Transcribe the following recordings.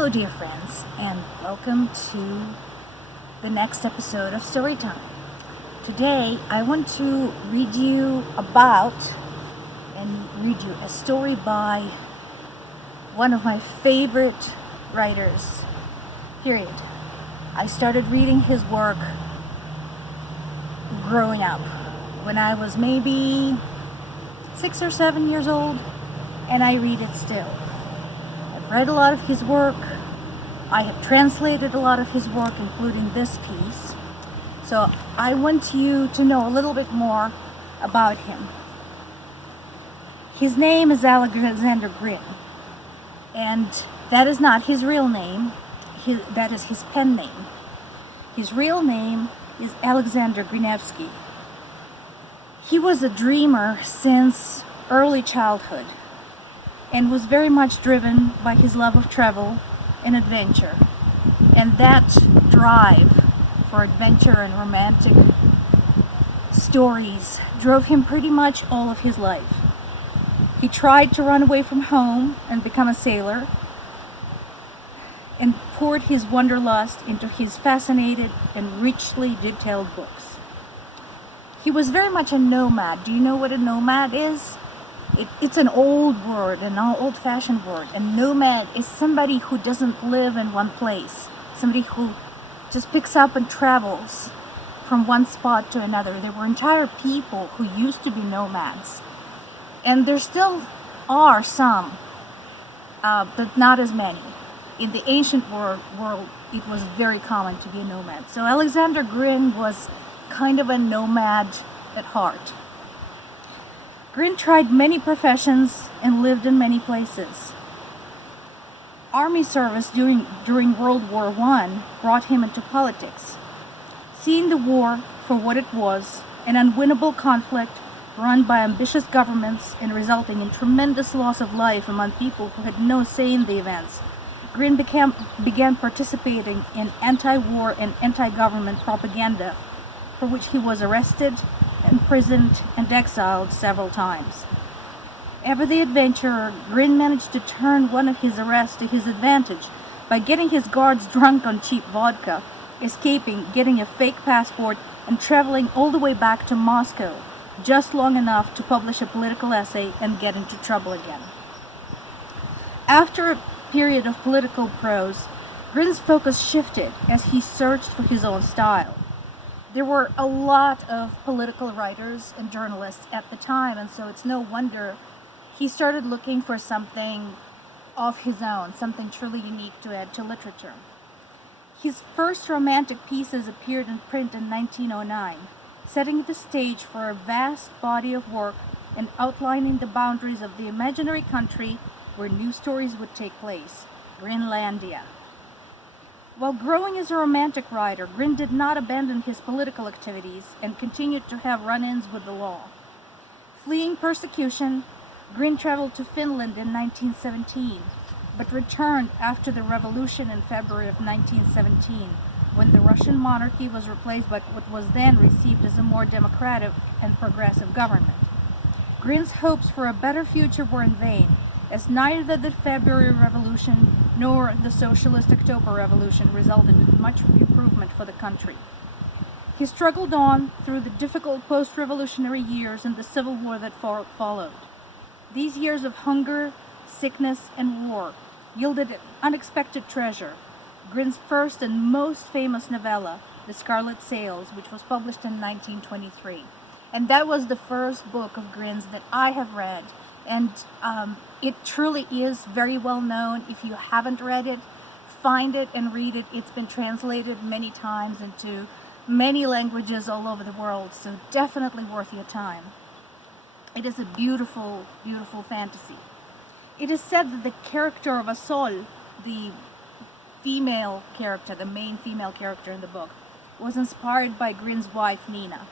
Hello, dear friends, and welcome to the next episode of Storytime. Today, I want to read you a story by one of my favorite writers, period. I started reading his work growing up when I was maybe 6 or 7 years old, and I read it still. I've read a lot of his work. I have translated a lot of his work, including this piece. So I want you to know a little bit more about him. His name is Alexander Grin, and that is not his real name. That is his pen name. His real name is Alexander Grinevsky. He was a dreamer since early childhood and was very much driven by his love of travel and adventure. And that drive for adventure and romantic stories drove him pretty much all of his life. He tried to run away from home and become a sailor, and poured his wanderlust into his fascinated and richly detailed books. He was very much a nomad. Do you know what a nomad is? It's an old word, an old-fashioned word. A nomad is somebody who doesn't live in one place, somebody who just picks up and travels from one spot to another. There were entire people who used to be nomads, and there still are some, but not as many. In the ancient world, it was very common to be a nomad. So Alexander Grin was kind of a nomad at heart. Grin tried many professions and lived in many places. Army service during World War I brought him into politics. Seeing the war for what it was, an unwinnable conflict run by ambitious governments and resulting in tremendous loss of life among people who had no say in the events, Grin began participating in anti-war and anti-government propaganda, for which he was arrested, imprisoned, and exiled several times. Ever the adventurer, Grin managed to turn one of his arrests to his advantage by getting his guards drunk on cheap vodka, escaping, getting a fake passport, and traveling all the way back to Moscow, just long enough to publish a political essay and get into trouble again. After a period of political prose, Grin's focus shifted as he searched for his own style. There were a lot of political writers and journalists at the time, and so it's no wonder he started looking for something of his own, something truly unique to add to literature. His first romantic pieces appeared in print in 1909, setting the stage for a vast body of work and outlining the boundaries of the imaginary country where new stories would take place, Grinlandia. While growing as a romantic writer, Grin did not abandon his political activities and continued to have run-ins with the law. Fleeing persecution, Grin traveled to Finland in 1917, but returned after the revolution in February of 1917, when the Russian monarchy was replaced by what was then received as a more democratic and progressive government. Grin's hopes for a better future were in vain, as neither the February Revolution nor the Socialist October Revolution resulted in much improvement for the country. He struggled on through the difficult post-revolutionary years and the civil war that followed. These years of hunger, sickness, and war yielded an unexpected treasure, Grin's first and most famous novella, The Scarlet Sails, which was published in 1923. And that was the first book of Grin's that I have read. And it truly is very well known. If you haven't read it, find it and read it. It's been translated many times into many languages all over the world, so definitely worth your time. It is a beautiful, beautiful fantasy. It is said that the character of Asol, the female character, the main female character in the book, was inspired by Grin's wife, Nina.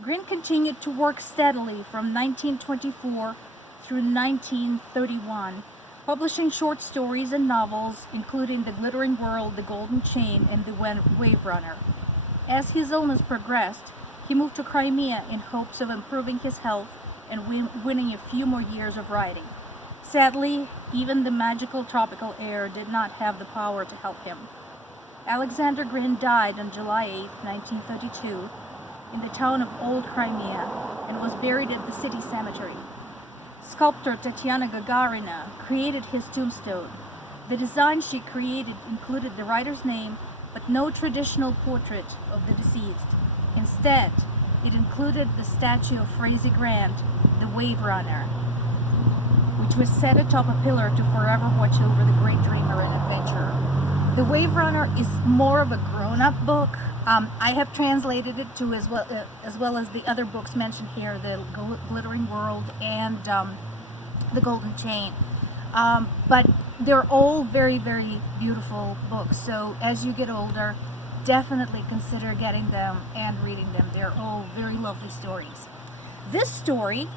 Grin continued to work steadily from 1924 through 1931, publishing short stories and novels, including The Glittering World, The Golden Chain, and The Wave Runner. As his illness progressed, he moved to Crimea in hopes of improving his health and winning a few more years of writing. Sadly, even the magical tropical air did not have the power to help him. Alexander Grin died on July 8, 1932, in the town of Old Crimea and was buried at the city cemetery. Sculptor Tatyana Gagarina created his tombstone. The design she created included the writer's name, but no traditional portrait of the deceased. Instead, it included the statue of Fraser Grant, the Wave Runner, which was set atop a pillar to forever watch over the great dreamer and adventurer. The Wave Runner is more of a grown-up book. I have translated it to as well as the other books mentioned here, The Glittering World and The Golden Chain. But they're all very, very beautiful books. So as you get older, definitely consider getting them and reading them. They're all very lovely stories. This story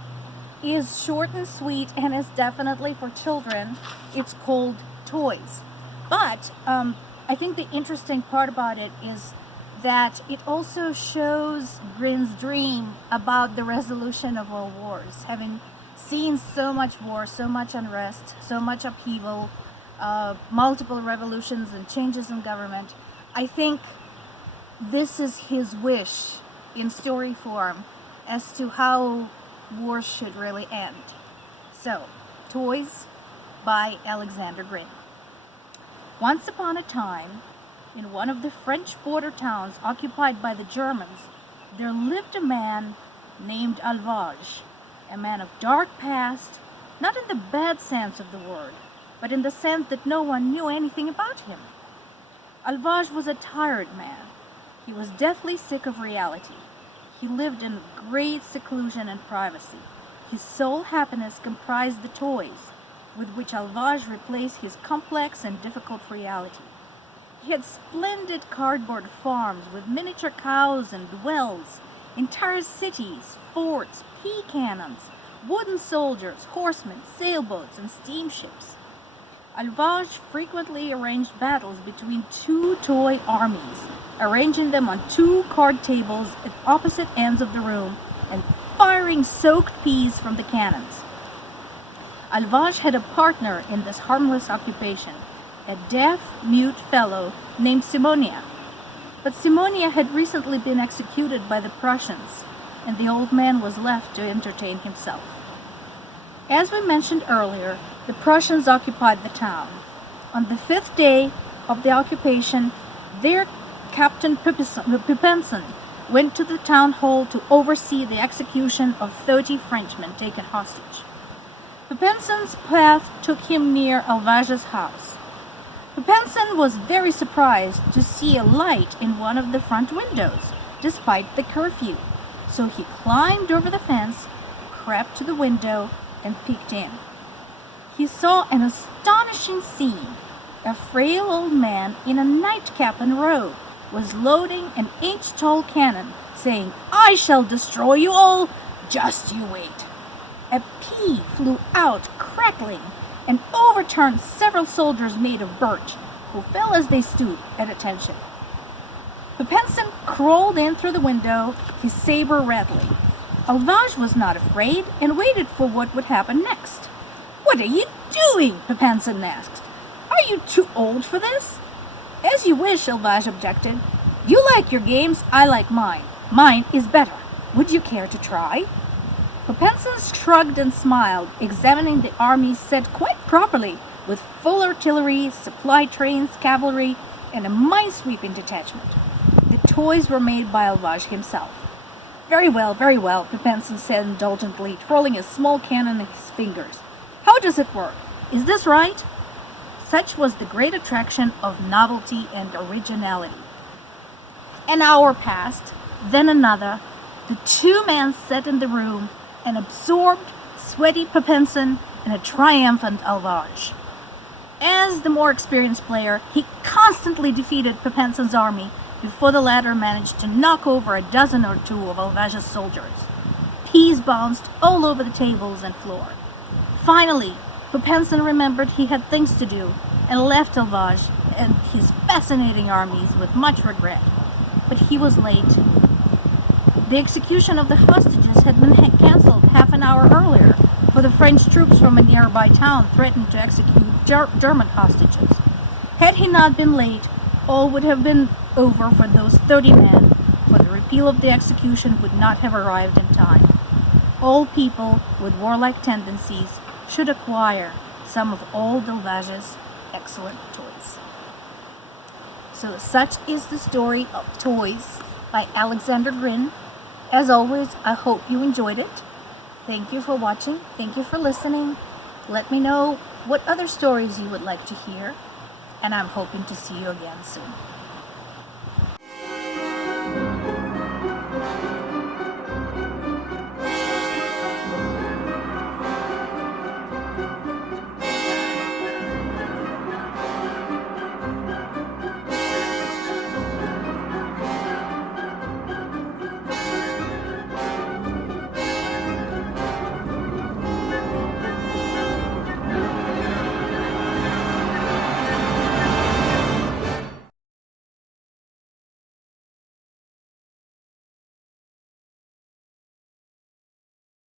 is short and sweet and is definitely for children. It's called Toys. But I think the interesting part about it is that it also shows Grin's dream about the resolution of all wars. Having seen so much war, so much unrest, so much upheaval, multiple revolutions and changes in government, I think this is his wish in story form as to how wars should really end. So, Toys by Alexander Grin. Once upon a time, in one of the French border towns occupied by the Germans, there lived a man named Alvage, a man of dark past, not in the bad sense of the word, but in the sense that no one knew anything about him. Alvage was a tired man. He was deathly sick of reality. He lived in great seclusion and privacy. His sole happiness comprised the toys, with which Alvage replaced his complex and difficult reality. He had splendid cardboard farms with miniature cows and wells, entire cities, forts, pea cannons, wooden soldiers, horsemen, sailboats, and steamships. Alvage frequently arranged battles between two toy armies, arranging them on two card tables at opposite ends of the room and firing soaked peas from the cannons. Alvage had a partner in this harmless occupation, a deaf-mute fellow named Simonia. But Simonia had recently been executed by the Prussians, and the old man was left to entertain himself. As we mentioned earlier, the Prussians occupied the town. On the 5th day of the occupation, their Captain Pipensen went to the town hall to oversee the execution of 30 Frenchmen taken hostage. Pipensen's path took him near Alvage's house. Pipensen was very surprised to see a light in one of the front windows, despite the curfew. So he climbed over the fence, crept to the window, and peeked in. He saw an astonishing scene. A frail old man in a nightcap and robe was loading an inch-tall cannon, saying, "I shall destroy you all, just you wait." A pea flew out, crackling, and overturned several soldiers made of birch, who fell as they stood at attention. Pipensen crawled in through the window, his saber rattling. Alvage was not afraid and waited for what would happen next. "What are you doing?" Pipensen asked. "Are you too old for this?" "As you wish," Alvage objected. "You like your games, I like mine. Mine is better. Would you care to try?" Pipensen shrugged and smiled, examining the army set quite properly, with full artillery, supply trains, cavalry, and a mine-sweeping detachment. The toys were made by Alvage himself. Very well, Pipensen said indulgently, twirling a small cannon in his fingers. "How does it work? Is this right?" Such was the great attraction of novelty and originality. An hour passed, then another. The two men sat in the room, an absorbed, sweaty Pipensen and a triumphant Alvage. As the more experienced player, he constantly defeated Pipensen's army before the latter managed to knock over a dozen or two of Alvage's soldiers. Peas bounced all over the tables and floor. Finally, Pipensen remembered he had things to do and left Alvage and his fascinating armies with much regret. But he was late. The execution of the hostages had been cancelled half an hour earlier, for the French troops from a nearby town threatened to execute German hostages. Had he not been late, all would have been over for those 30 men, for the repeal of the execution would not have arrived in time. All people with warlike tendencies should acquire some of old Delvage's excellent toys. So such is the story of Toys by Alexander Grin. As always, I hope you enjoyed it. Thank you for watching. Thank you for listening. Let me know what other stories you would like to hear, and I'm hoping to see you again soon.